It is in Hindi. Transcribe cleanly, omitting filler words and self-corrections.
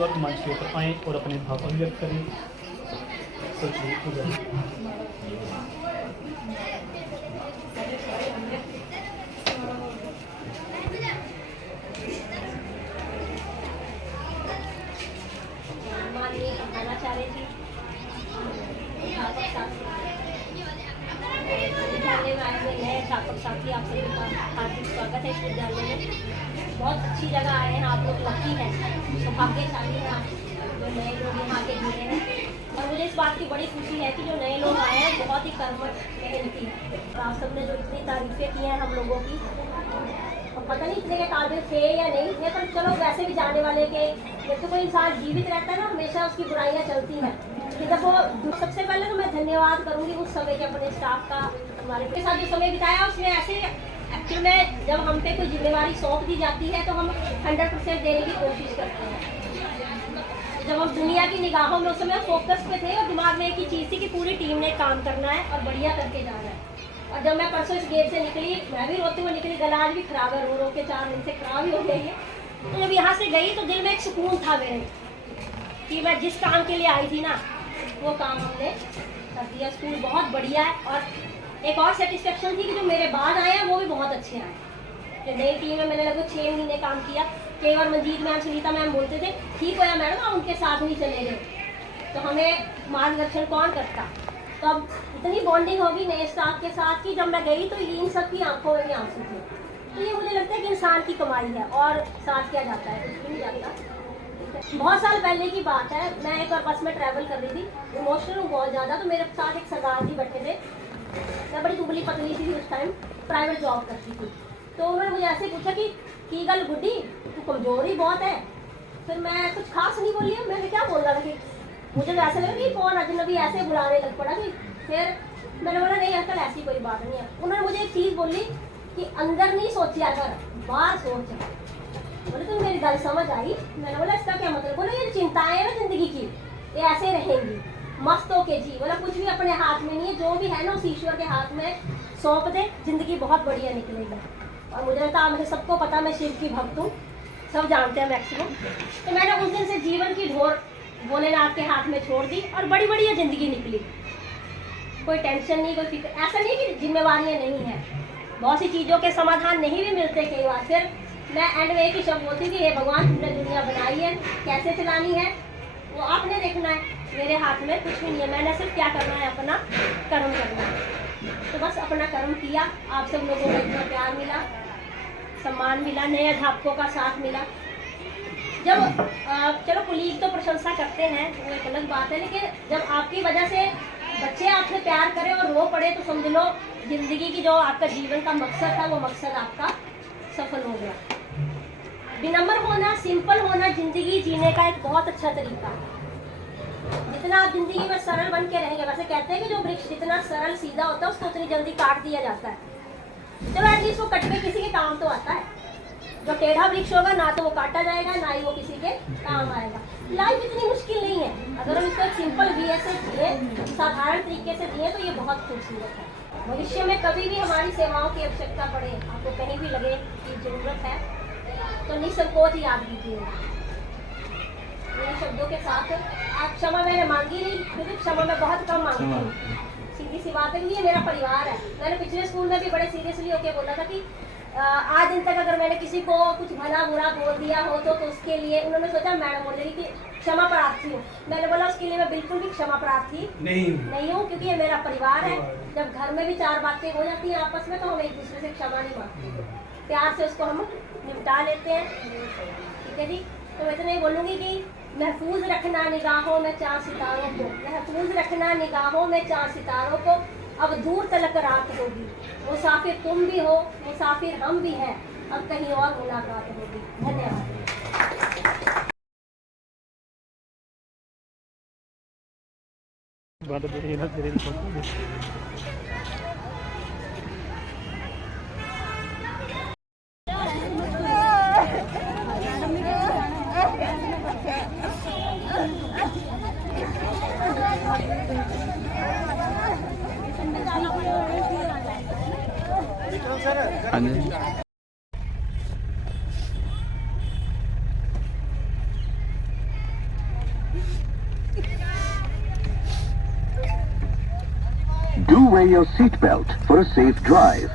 पूर्वक मंच के ऊपर आएँ और अपने भाव अभिव्यक्त करें। सोचिए माननीय प्रधानाचार्य जी, विद्यालय में आए हुए नए अध्यापक साथी, आप सभी का हार्दिक स्वागत है इस विद्यालय में। बहुत अच्छी जगह आए हैं आप लोग, लकी हैं, सौभाग्यशाली हैं जो नए लोग यहाँ के जुड़े हैं। और मुझे इस बात की बड़ी खुशी है कि जो नए लोग आए हैं बहुत ही कर्मठ मेहनती हैं। और आप सबने जो इतनी तारीफें की हैं हम लोगों की, और पता नहीं इतने के काबिल थे या नहीं थे, पर चलो वैसे भी जाने वाले के जब तो कोई इंसान जीवित रहता है ना, हमेशा उसकी बुराइयाँ चलती हैं। कि जब वो सबसे पहले तो मैं धन्यवाद करूँगी उस समय के अपने स्टाफ का, हमारे के साथ जो समय बिताया उसमें ऐसे एक्चुअली में जब हम पे कोई जिम्मेवारी सौंप दी जाती है तो हम 100% देने की कोशिश करते हैं। जब हम दुनिया की निगाहों में उस समय फोकस पे थे और दिमाग में एक ही चीज़ थी कि पूरी टीम ने काम करना है और बढ़िया करके जाना है। और जब मैं परसों इस गेट से निकली, मैं भी रोते हुए निकली, गला आज भी खराब है, रो रो के 4 दिन से खराब ही हो गई है। तो जब यहाँ से गई तो दिल में एक सुकून था मेरे कि मैं जिस काम के लिए आई थी ना वो काम हमने कर दिया। स्कूल बहुत बढ़िया है और एक और सेटिस्फेक्शन थी कि जो मेरे बाद आए हैं वो भी बहुत अच्छे आए। जो नई टीम में मैंने लगभग 6 महीने काम किया। कई बार मंजीत मैम, सुनीता मैम बोलते थे ठीक हो या मैडम आप उनके साथ नहीं चले गए, तो हमें मार्गदर्शन कौन करता। तो अब इतनी बॉन्डिंग होगी नए स्टाफ के साथ कि जब मैं गई तो इन सब की आंखों में भी आंसू थे। तो ये मुझे लगता है कि इंसान की कमाई है और साथ किया जाता है, कुछ भी नहीं जाता। बहुत साल पहले की बात है, मैं एक बार बस में ट्रैवल कर रही थी, इमोशनल हूँ बहुत ज़्यादा। तो मेरे साथ एक सरदार जी बैठे थे, मैं बड़ी दुबली पतली थी उस टाइम, प्राइवेट जॉब करती थी। तो उन्होंने मुझे ऐसे पूछा कि गल गुड्डी तू कमज़ोर ही बहुत है। फिर मैं कुछ खास नहीं बोली, मैंने क्या बोल रहा था कि मुझे तो ऐसे लगा कि कौन अजनबी ऐसे बुलाने लग पड़ा। कि फिर मैंने बोला नहीं अंकल ऐसी कोई बात नहीं है। उन्होंने मुझे एक चीज़ बोली कि अंदर नहीं सोचा कर, बाहर सोच। बोले तुम मेरी गल समझ आई। मैंने बोला इसका क्या मतलब। बोले ये चिंताएं हैं ना जिंदगी की, ये ऐसे रहेंगी, मस्त होके जी। बोला कुछ भी अपने हाथ में नहीं है, जो भी है ना उस ईश्वर के हाथ में सौंप दे, जिंदगी बहुत बढ़िया निकलेगा। और मुझे लगता है मुझे सबको पता मैं शिव की भक्त हूँ, सब जानते हैं मैक्सिमम। तो मैंने उस दिन से जीवन की ढोर भोलेनाथ के हाथ में छोड़ दी और बड़ी बढ़िया जिंदगी निकली। कोई टेंशन नहीं, कोई फिक्र, ऐसा नहीं कि जिम्मेवारियाँ नहीं है, बहुत सी चीज़ों के समाधान नहीं भी मिलते कई बार। फिर मैं एंड में एक ही शब्द बोलती हूँ कि हे भगवान तुमने दुनिया बनाई है, कैसे चलानी है वो आपने देखना है, मेरे हाथ में कुछ भी नहीं है। मैंने सिर्फ क्या करना है, अपना कर्म करना है। तो बस अपना कर्म किया, आप सब लोगों को इतना प्यार मिला, सम्मान मिला, नए अध्यापकों का साथ मिला। जब चलो कुलीग तो प्रशंसा करते हैं वो एक अलग बात है, लेकिन जब आपकी वजह से बच्चे आपसे प्यार करें और रो पड़े तो समझ लो जिंदगी की जो आपका जीवन का मकसद था वो मकसद आपका सफल हो गया। विनम्र होना, सिंपल होना जिंदगी जीने का एक बहुत अच्छा तरीका है। जितना आप जिंदगी में सरल बन के रहेंगे, वैसे कहते हैं कि जो वृक्ष जितना सरल सीधा होता है उसको उतनी जल्दी काट दिया जाता है। चलो एटलीस्ट वो कट के किसी के काम तो आता है। जो टेढ़ा वृक्ष होगा ना तो वो काटा जाएगा, ना ही वो किसी के काम आएगा। लाइफ इतनी मुश्किल नहीं है, अगर हम इसको एक सिंपल वे से जिए, साधारण तरीके से जिए तो ये बहुत खूबसूरत है। भविष्य में कभी भी हमारी सेवाओं की आवश्यकता पड़े, आपको कहीं भी लगे कि ज़रूरत है तो निसंकोच याद कीजिए। इन शब्दों के साथ आप क्षमा मैंने मांगी नहीं, क्योंकि क्षमा मैं बहुत कम मांगती हूँ, सीधी सी बात है। ये मेरा परिवार है। मैंने पिछले स्कूल में भी बड़े सीरियसली होकर बोला था कि आज दिन तक अगर मैंने किसी को कुछ भला बुरा बोल दिया हो तो उसके लिए उन्होंने सोचा मैडम बोलेगी कि क्षमा प्रार्थी हूँ। मैंने बोला उसके लिए मैं बिल्कुल भी क्षमा प्रार्थी नहीं हूँ, क्योंकि ये मेरा परिवार है। जब घर में भी 4 बातें हो जाती हैं आपस में तो हम एक दूसरे से क्षमा नहीं मांगते, प्यार से उसको हम निपटा लेते हैं। ठीक है जी, तो मैं तो नहीं बोलूँगी कि महफूज रखना निगाहों में चाँद सितारों को, महफूज रखना निगाहों में चाँद सितारों को, अब दूर तलक रात होगी, मुसाफिर तुम भी हो, मुसाफिर हम भी हैं, अब कहीं और मुलाकात होगी। धन्यवाद। your seatbelt for a safe drive.